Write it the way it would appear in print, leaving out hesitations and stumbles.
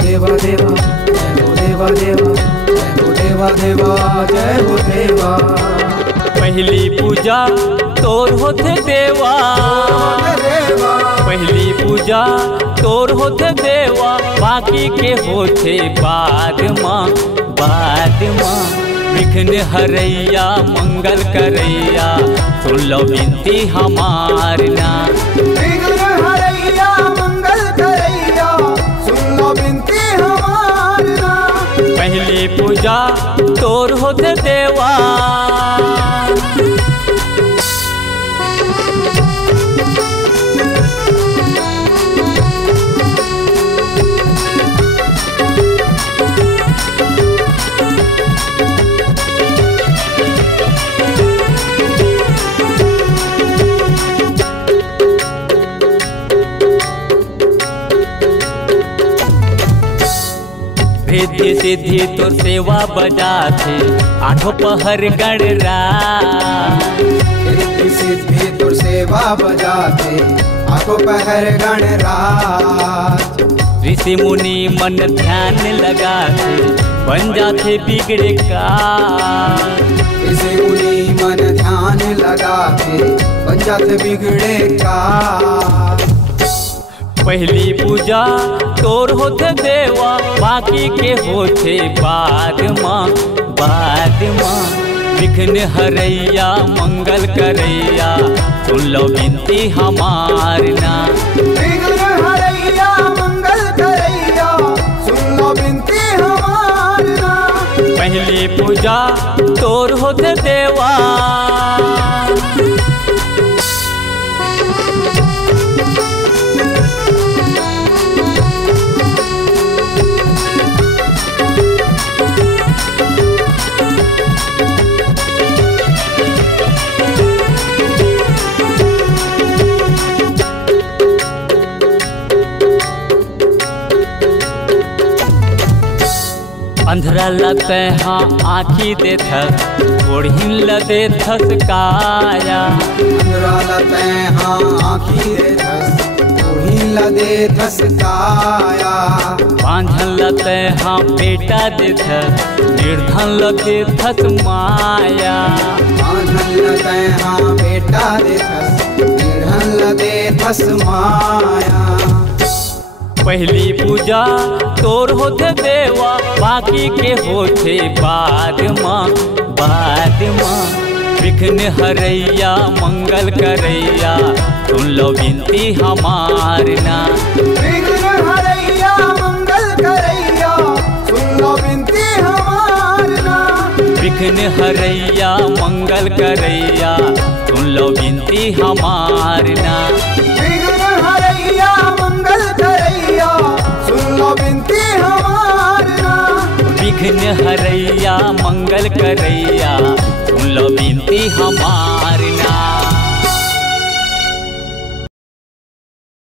देवा देवा जय हो देवा देवा जय हो देवा। पहली पूजा तोर होते देवा, पहली पूजा तोर होते देवा, बाकी के होते बाद माँ विघ्न हरैया मंगल करैया, सुन लो विनती हमार ना। विघ्न हरैया मंगल करैया, सुन लो विनती हमार ना। पहली पूजा तोर होते देवा, रिद्धि सिद्धि तो सेवा बजाते आठों पहर गणराज। रिद्धि सिद्धि तो सेवा बजाते आठों पहर गणराज। ऋषि मुनि मन ध्यान लगाते बन जाते बिगड़े का। ऋषि मुनि मन ध्यान लगाते बन जाते बिगड़े का। पहली पूजा तोर होते देवा, बाकी के होते बाद माँ विघ्न हरैया मंगल करैया, सुन लो विनती हमार ना। विघ्न हरैया मंगल करैया, सुन लो विनती हमार ना। पहली पूजा तोर होते देवा, अंधरा लते हाँ आँखी देथस, ओढ़िन लदे थस काया। अंधरा लते हाँ आँखी देथस, ओढ़िन लदे थस काया। बांझल लते हाँ बेटा देथस, निर्धन लदे थस माया। बांझल लते हाँ बेटा देथस, निर्धन लदे थस माया। पहली पूजा तोर होते देवा, बाकी के होते बाद माँ विघ्न हरैया मंगल करैया, सुन लो विनती हमार ना। विघ्न हरैया मंगल करैया, सुन लो विनती हमार ना। विघ्न हरैया मंगल करैया, सुन लो विनती हमार ना। विघ्न हरैया मंगल करैया, सुन लो विनती हमार ना। विघ्न हरैया मंगल करैया, सुन लो विनती हमार।